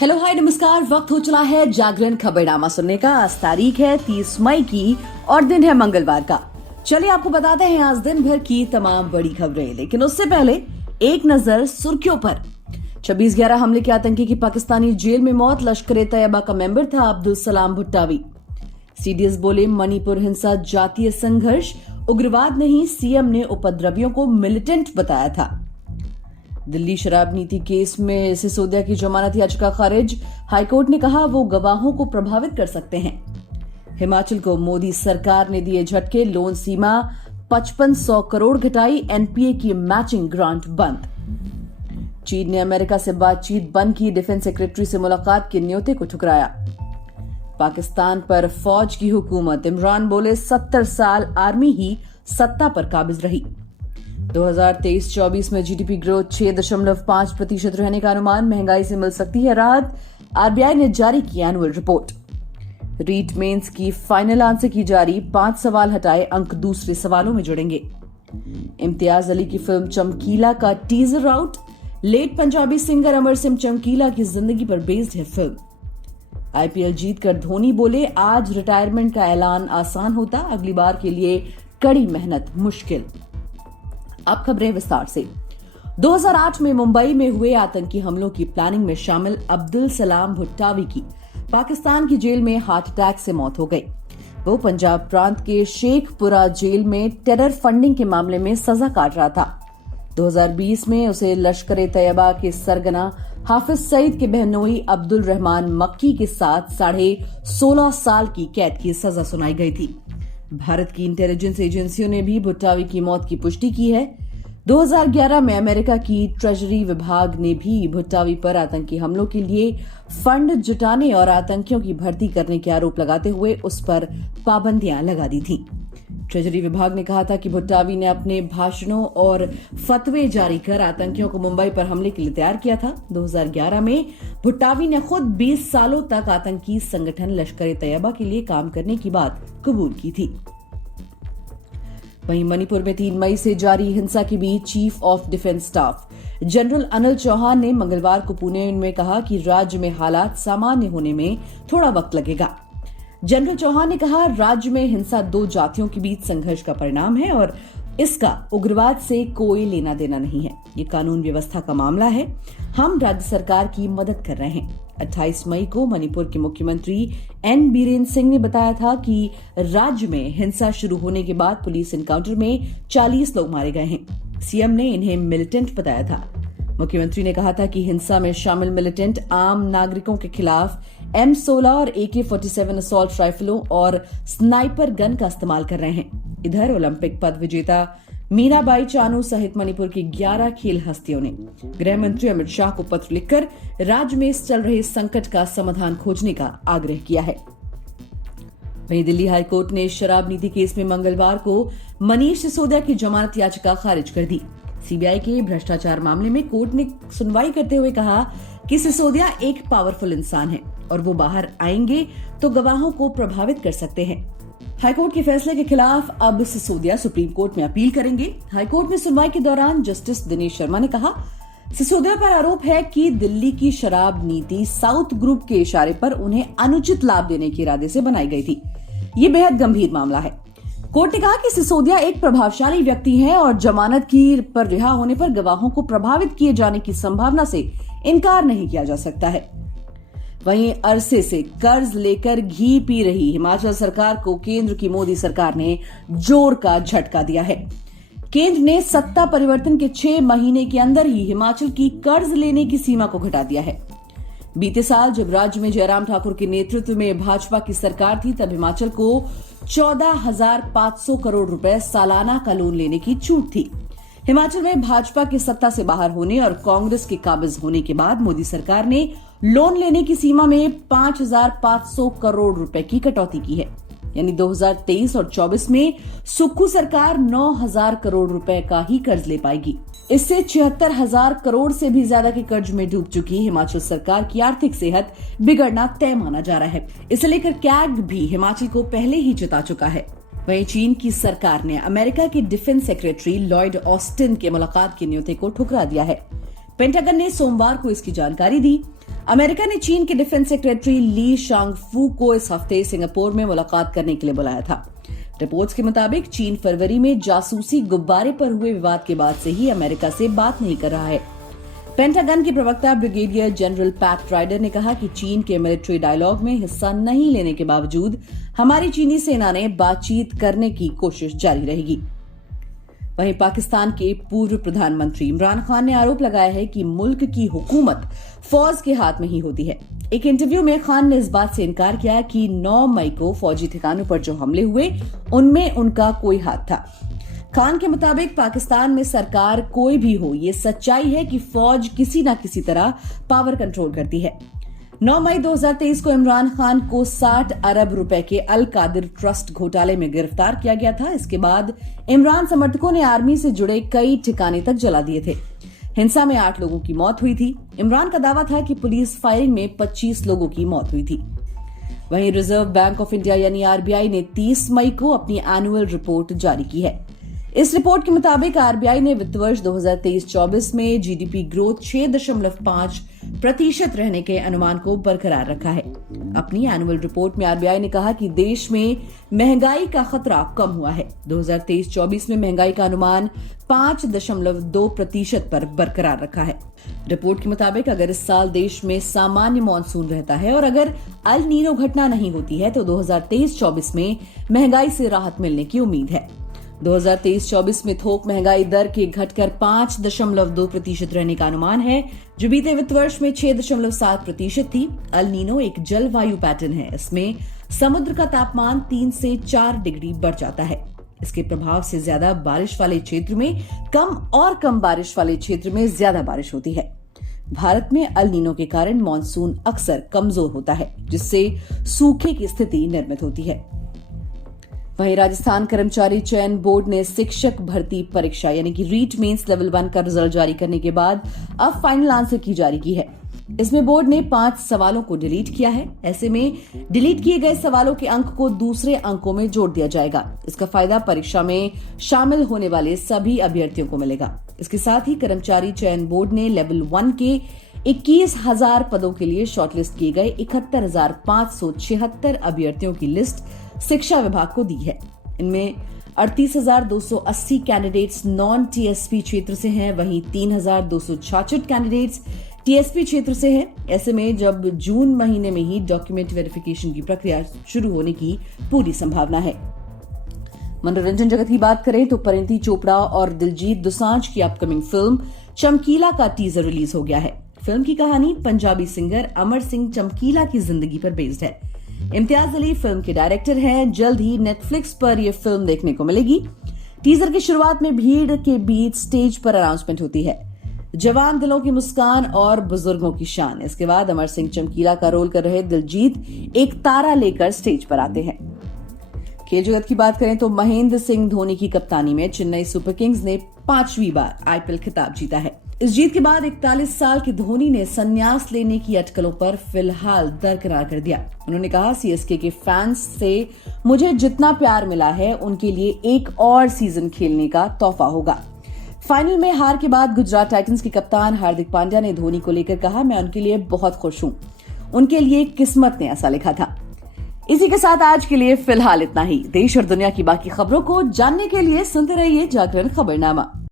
Hello hi नमस्कार। वक्त हो चला है जागरण खबरनामा सुनने का। आज तारीख है 30 मई की और दिन है मंगलवार का। चलिए आपको बताते हैं आज दिन भर की तमाम बड़ी खबरें, लेकिन उससे पहले एक नजर सुर्खियों पर। 26/11 हमले के आतंकी की पाकिस्तानी जेल में मौत। लश्कर-ए-तैयबा का मेंबर था अब्दुल सलाम भुट्टावी। सीडीएस बोले मणिपुर हिंसा जातीय संघर्ष, उग्रवाद नहीं। सीएम ने उपद्रवियों को मिलिटेंट बताया था। दिल्ली शराब नीति केस में सिसोदिया की जमानत याचिका खारिज। हाईकोर्ट ने कहा वो गवाहों को प्रभावित कर सकते हैं। हिमाचल को मोदी सरकार ने दिए झटके। लोन सीमा 5500 करोड़ घटाई। एनपीए की मैचिंग ग्रांट बंद। चीन ने अमेरिका से बातचीत बंद की। डिफेंस सेक्रेटरी से मुलाकात के न्योते को ठुकराया। पाकिस्तान पर फौज की हुकूमत। इमरान बोले 70 साल आर्मी ही सत्ता पर काबिज रही। 2023-24 में जीडीपी ग्रोथ 6.5% रहने का अनुमान। महंगाई से मिल सकती है राहत। आरबीआई ने जारी की एनुअल रिपोर्ट। रीट मेंस की फाइनल आंसर की जारी। 5 सवाल हटाए, अंक दूसरे सवालों में जुड़ेंगे। इम्तियाज अली की फिल्म चमकीला का teaser out. Late Punjabi singer Amar Singh Chamkila की जिंदगी पर बेस्ड है फिल्म। आईपीएल जीतकर धोनी बोले आज रिटायरमेंट का ऐलान आसान होता, अगली बार के लिए कड़ी मेहनत मुश्किल। अब खबरें विस्तार से। 2008 में मुंबई में हुए आतंकी हमलों की प्लानिंग में शामिल अब्दुल सलाम भुट्टावी की पाकिस्तान की जेल में हार्ट अटैक से मौत हो गई। वो पंजाब प्रांत के शेखपुरा जेल में टेरर फंडिंग के मामले में सजा काट रहा था। 2020 में उसे लश्कर-ए-तैयबा के सरगना हाफिज सईद के बहनोई अब्दुल रहमान मक्की के साथ 16.5 साल की कैद की सजा सुनाई गई थी। भारत की इंटेलिजेंस एजेंसियों ने भी भुट्टावी की मौत की पुष्टि की है। 2011 में अमेरिका की ट्रेजरी विभाग ने भी भुट्टावी पर आतंकी हमलों के लिए फंड जुटाने और आतंकियों की भर्ती करने के आरोप लगाते हुए उस पर पाबंदियां लगा दी थी। ट्रेजरी विभाग ने कहा था कि भुट्टावी ने अपने भाषणों और फतवे जारी कर आतंकियों को मुंबई पर हमले के लिए तैयार किया था। 2011 में भुट्टावी ने खुद 20 सालों तक आतंकी संगठन लश्कर-ए-तैयबा के लिए काम करने की बात कबूल की थी। वहीं मणिपुर में 3 मई से जारी हिंसा के बीच chief of defence staff general Anil Chauhan ने मंगलवार को पुणे में कहा कि राज्य में हालात सामान्य होने में थोड़ा वक्त लगेगा। जनरल चौहान ने कहा राज्य में हिंसा 2 जातियों के बीच संघर्ष का परिणाम है और इसका उग्रवाद से कोई लेना देना नहीं है। ये कानून व्यवस्था का मामला है। हम राज्य सरकार की मदद कर रहे हैं। 28 मई को मणिपुर के मुख्यमंत्री एन बीरेन सिंह ने बताया था कि राज्य में हिंसा शुरू होने के बाद पुलिस एनकाउंटर में 40 लोग मारे गए हैं। सीएम ने इन्हें मिलिटेंट बताया था। मुख्यमंत्री ने कहा था कि हिंसा में शामिल मिलिटेंट आम नागरिकों के खिलाफ M16 और AK-47 असॉल्ट राइफलों और स्नाइपर गन का इस्तेमाल कर रहे हैं। इधर ओलंपिक पद विजेता मीराबाई चानू सहित मणिपुर की 11 खेल हस्तियों ने गृह मंत्री अमित शाह को पत्र लिखकर राज्य में चल रहे संकट का समाधान खोजने का आग्रह किया है। वहीं दिल्ली हाईकोर्ट ने शराब नीति केस में मंगलवार को मनीष सिसोदिया की जमानत याचिका खारिज कर दी। सीबीआई के भ्रष्टाचार मामले में कोर्ट ने सुनवाई करते हुए कहा कि सिसोदिया एक पावरफुल इंसान है और वो बाहर आएंगे तो गवाहों को प्रभावित कर सकते हैं। हाईकोर्ट के फैसले के खिलाफ अब सिसोदिया सुप्रीम कोर्ट में अपील करेंगे। हाईकोर्ट में सुनवाई के दौरान जस्टिस दिनेश शर्मा ने कहा सिसोदिया पर आरोप है कि दिल्ली की शराब नीति साउथ ग्रुप के इशारे पर उन्हें अनुचित लाभ देने के इरादे से बनाई गई थी। ये बेहद गंभीर मामला है। कोर्ट ने कहा कि सिसोदिया एक प्रभावशाली व्यक्ति हैं और जमानत की पर रिहा होने पर गवाहों को प्रभावित किए जाने की संभावना से इनकार नहीं किया जा सकता है। वहीं अरसे से कर्ज लेकर घी पी रही हिमाचल सरकार को केंद्र की मोदी सरकार ने जोर का झटका दिया है। केंद्र ने सत्ता परिवर्तन के 6 महीने के अंदर ही हिमाचल की कर्ज लेने की सीमा को घटा दिया है। बीते साल जब राज्य में जयराम ठाकुर के नेतृत्व में भाजपा की सरकार थी तब हिमाचल को 14,500 करोड़ रुपए सालाना का लोन लेने की छूट थी। हिमाचल में भाजपा की सत्ता से बाहर होने और कांग्रेस के काबिज होने के बाद मोदी सरकार ने लोन लेने की सीमा में 5,500 करोड़ रुपए की कटौती की है। यानी 2023 और 24 में सुक्खू सरकार 9,000 करोड़ रुपए का ही कर्ज ले पाएगी। इससे 76,000 करोड़ से भी ज्यादा के कर्ज में डूब चुकी हिमाचल सरकार की आर्थिक सेहत बिगड़ना तय माना जा रहा है। इसे लेकर कैग भी हिमाचल को पहले ही चेता चुका है। वहीं चीन की सरकार ने अमेरिका के डिफेंस सेक्रेटरी लॉयड ऑस्टिन के मुलाकात के न्योते को ठुकरा दिया है। पेंटागन ने सोमवार को इसकी जानकारी दी। अमेरिका ने चीन के डिफेंस सेक्रेटरी ली शांगफू को इस हफ्ते सिंगापुर में मुलाकात करने के लिए बुलाया था। रिपोर्ट्स के मुताबिक चीन फरवरी में जासूसी गुब्बारे पर हुए विवाद के बाद से ही अमेरिका से बात नहीं कर रहा है। पेंटागन के प्रवक्ता ब्रिगेडियर जनरल पैट राइडर ने कहा कि चीन के मिलिट्री डायलॉग में हिस्सा नहीं लेने के बावजूद हमारी चीनी सेना ने बातचीत करने की कोशिश जारी रहेगी। वहीं पाकिस्तान के पूर्व प्रधानमंत्री इमरान खान ने आरोप लगाया है कि मुल्क की हुकूमत फौज के हाथ में ही होती है। एक इंटरव्यू में खान ने इस बात से इनकार किया कि 9 मई को फौजी ठिकानों पर जो हमले हुए उनमें उनका कोई हाथ था। खान के मुताबिक पाकिस्तान में सरकार कोई भी हो, ये सच्चाई है कि फौज किसी न किसी तरह पावर कंट्रोल करती है। 9 मई 2023 को इमरान खान को 60 अरब रुपए के अल कादिर ट्रस्ट घोटाले में गिरफ्तार किया गया था। इसके बाद इमरान समर्थकों ने आर्मी से जुड़े कई ठिकाने तक जला दिए थे। हिंसा में 8 लोगों की मौत हुई थी। इमरान का दावा था कि पुलिस फायरिंग में 25 लोगों की मौत हुई थी। वहीं रिजर्व बैंक ऑफ इंडिया यानी आरबीआई ने 30 मई को अपनी एनुअल रिपोर्ट जारी की है। इस रिपोर्ट के मुताबिक आरबीआई ने वित्त वर्ष 2023-24 में जीडीपी ग्रोथ 6.5% रहने के अनुमान को बरकरार रखा है। अपनी एनुअल रिपोर्ट में आरबीआई ने कहा कि देश में महंगाई का खतरा कम हुआ है। 2023-24 में महंगाई का अनुमान 5.2% पर बरकरार रखा है। रिपोर्ट के मुताबिक अगर इस साल देश में सामान्य मानसून रहता है और अगर अल नीनो घटना नहीं होती है तो 2023-24 में महंगाई से राहत मिलने की उम्मीद है। 2023-24 में थोक महंगाई दर के घटकर 5.2% रहने का अनुमान है, जो बीते वित्त वर्ष में 6.7% थी। अल नीनो एक जलवायु पैटर्न है। इसमें समुद्र का तापमान 3 से 4 डिग्री बढ़ जाता है। इसके प्रभाव से ज्यादा बारिश वाले क्षेत्र में कम और कम बारिश वाले क्षेत्र में ज्यादा बारिश होती है। भारत में अल नीनो के कारण मानसून अक्सर कमजोर होता है, जिससे सूखे की स्थिति निर्मित होती है। वहीं राजस्थान कर्मचारी चयन बोर्ड ने शिक्षक भर्ती परीक्षा यानी कि रीट मेंस लेवल 1 का रिजल्ट जारी करने के बाद अब फाइनल आंसर की जारी की है। इसमें बोर्ड ने 5 सवालों को डिलीट किया है। ऐसे में डिलीट किए गए सवालों के अंक को दूसरे अंकों में जोड़ दिया जाएगा। इसका फायदा परीक्षा में शामिल होने वाले सभी अभ्यर्थियों को मिलेगा। इसके साथ ही कर्मचारी चयन बोर्ड ने लेवल 1 के 21,000 पदों के लिए शॉर्टलिस्ट किए गए 71,576 अभ्यर्थियों की लिस्ट शिक्षा विभाग को दी है। इनमें 38,280 कैंडिडेट्स नॉन टीएसपी क्षेत्र से हैं, वहीं 3,266 कैंडिडेट्स टीएसपी क्षेत्र से हैं। ऐसे में जब जून महीने में ही डॉक्यूमेंट वेरिफिकेशन की प्रक्रिया शुरू होने की पूरी संभावना है। मनोरंजन जगत की बात करें तो परिणीति चोपड़ा और दिलजीत दोसांझ की अपकमिंग फिल्म चमकीला का टीजर रिलीज हो गया है। फिल्म की कहानी पंजाबी सिंगर अमर सिंह चमकीला की जिंदगी पर बेस्ड है। इम्तियाज अली फिल्म के डायरेक्टर हैं। जल्द ही नेटफ्लिक्स पर यह फिल्म देखने को मिलेगी। टीजर की शुरुआत में भीड़ के बीच स्टेज पर अनाउंसमेंट होती है, जवान दिलों की मुस्कान और बुजुर्गों की शान। इसके बाद अमर सिंह चमकीला का रोल कर रहे दिलजीत एक तारा लेकर स्टेज पर आते हैं। खेल जगत की बात करें तो महेंद्र सिंह धोनी की कप्तानी में चेन्नई सुपर किंग्स ने 5वीं बार आईपीएल खिताब जीता है। इस जीत के बाद 41 साल के धोनी ने संन्यास लेने की अटकलों पर फिलहाल दरकिनार कर दिया। उन्होंने कहा, सीएसके के फैंस से मुझे जितना प्यार मिला है उनके लिए एक और सीजन खेलने का तोहफा होगा। फाइनल में हार के बाद गुजरात टाइटंस के कप्तान हार्दिक पांड्या ने धोनी को लेकर कहा, मैं उनके लिए बहुत खुश हूं, उनके लिए किस्मत ने ऐसा लिखा था। इसी के साथ आज के लिए फिलहाल इतना ही। देश और दुनिया की बाकी खबरों को जानने के लिए सुनते रहिए जागरण खबरनामा।